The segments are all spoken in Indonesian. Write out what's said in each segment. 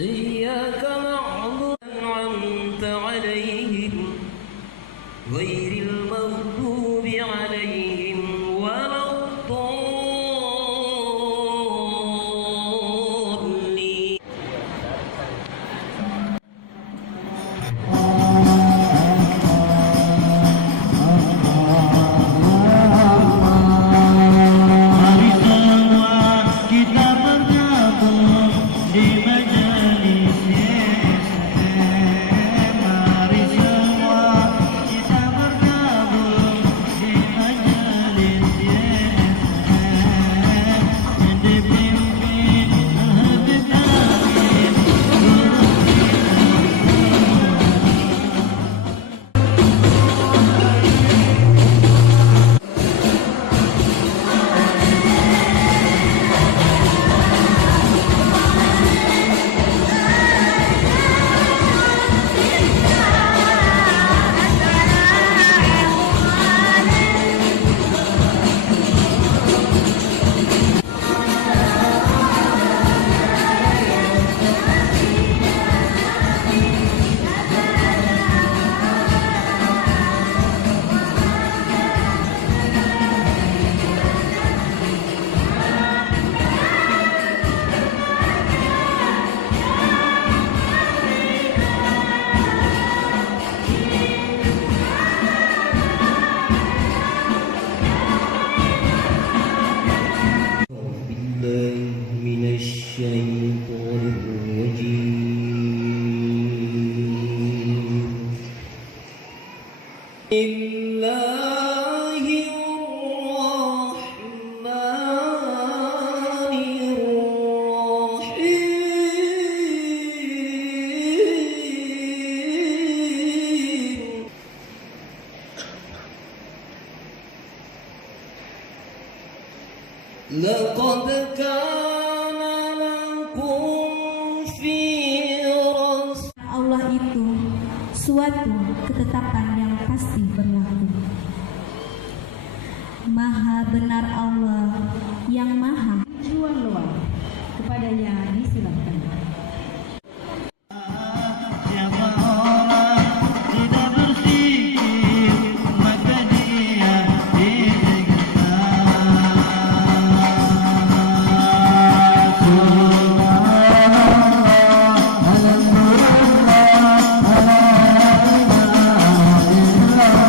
إياك نعبد أنعمت عليهم غير المغضوب عليهم ولا الضالين. Mari semua kita bergabung di majelis YSM. Mari semua kita bergabung di majelis YSM yang dipimpin Habib Amin guru بالله من الشيطان الرجيم. الله الرحمن الرحيم. لقد كان لكم في رسول Allah itu suatu ketetapan yang pasti berlaku. Maha benar Allah yang maha luar kepadanya disilahkan. Siapa orang tidak bersikir maka dia disiksa. Subhanallah, alhamdulillah, la ilaha illallah.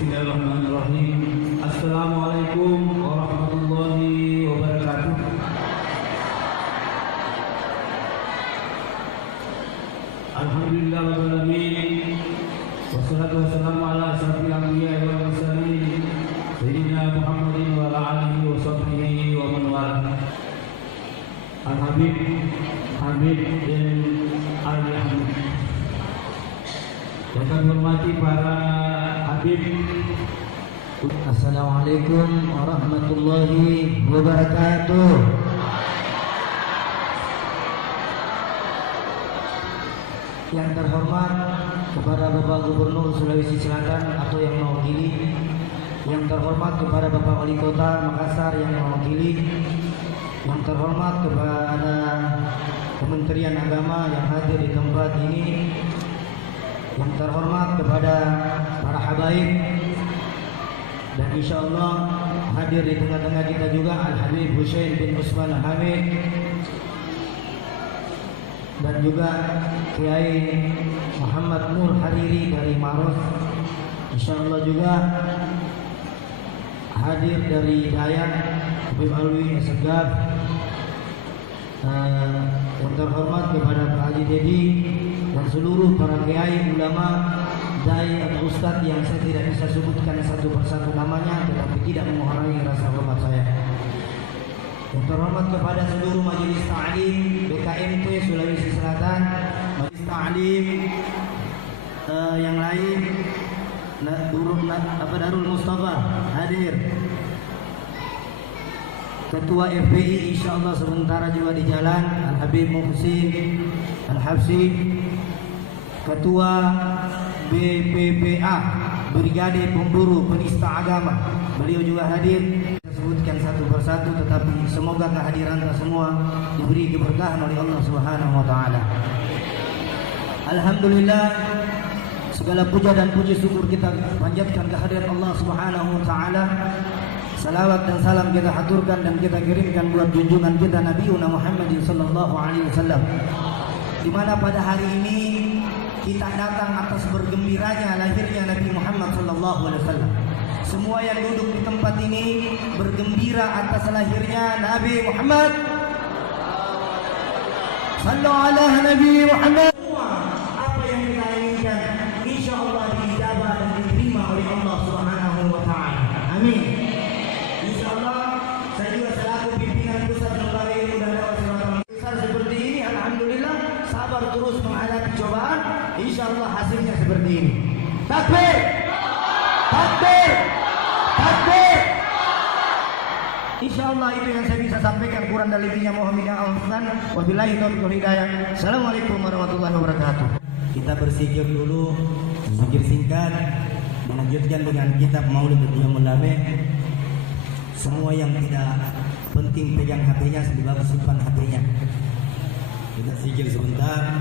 Bismillahirrahmanirrahim. Assalamualaikum warahmatullahi wabarakatuh. Alhamdulillah rabbil alamin. Wassalatu wassalamu ala asyrafil anbiya'i wal mursalin sayyidina Muhammadin wa ala alihi wa sahbihi wa man wala. Al-Habib Hamid bin Al-Hamid. Yang kami hormati para Habib. Assalamualaikum warahmatullahi wabarakatuh. Yang terhormat kepada Bapak Gubernur Sulawesi Selatan atau yang mewakili, yang terhormat kepada Bapak Wali Kota Makassar yang mewakili, yang terhormat kepada Kementerian Agama yang hadir di tempat ini, yang terhormat kepada para habaib, dan insya Allah hadir di tengah-tengah kita juga Al-Habib Hussein bin Usman Hamid, dan juga Kiai Muhammad Nur Hariri dari Maros. Insya Allah juga hadir dari Dayak Habib Alwi Asegaf, yang terhormat kepada Pak Haji Dedi dan seluruh para kiai, ulama, dai atau ustadz yang saya tidak bisa sebutkan satu persatu namanya, tetapi tidak mengurangi rasa hormat saya. Yang terhormat kepada seluruh majelis ta'lim BKMT Sulawesi Selatan, majelis ta'lim yang lain, Darul Mustafa hadir, Ketua FPI insyaallah sementara juga di jalan Al-Habib Muhsin Al-Habsi, Ketua BPPA Brigade Pemburu Penista Agama, beliau juga hadir. Saya sebutkan satu persatu, tetapi semoga kehadiran kita semua diberi keberkahan oleh Allah Subhanahu wa taala. Alhamdulillah, segala puja dan puji syukur kita panjatkan kehadirat Allah Subhanahu wa taala. Salawat dan salam kita haturkan dan kita kirimkan buat junjungan kita Nabi Muhammad sallallahu alaihi wasallam, di mana pada hari ini kita datang atas bergembiranya lahirnya Nabi Muhammad sallallahu alaihi wasallam. Semua yang duduk di tempat ini bergembira atas lahirnya Nabi Muhammad. Sallu ala Nabi Muhammad. Apa yang kita inginkan insyaallah diijabah dan diterima oleh Allah Subhanahu wa taala. Amin. Insyaallah saya juga selaku pimpinan pusat lembaga ilmu dan dakwah besar seperti ini, alhamdulillah sabar terus menghadapi cobaan, insyaallah hasilnya seperti ini. Takbir! Takbir! Takbir! Insyaallah itu yang saya bisa sampaikan, kurang dan lebihnya mohon maaf. Wabillahi taufiq wal hidayah. Assalamualaikum warahmatullahi wabarakatuh. Kita berzikir dulu, zikir singkat, melanjutkan dengan kitab Maulid Yawmul Lamek. Semua yang tidak penting pegang HP-nya, lebih bagus simpan HP-nya. Kita zikir sebentar.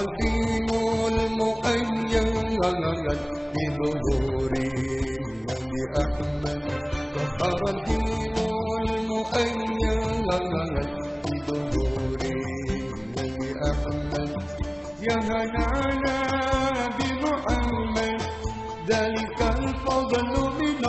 الحكيم المؤيد بظهور النبي أحمد ظهر الحكيم المؤيد بظهور النبي أحمد يا هنانا بمحمد ذلك الفضل من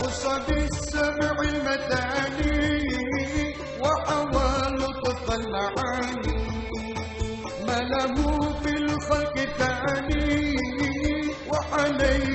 قصد السبع المثاني وحوى لطف المعاني ما له في الخلق ثاني وعليه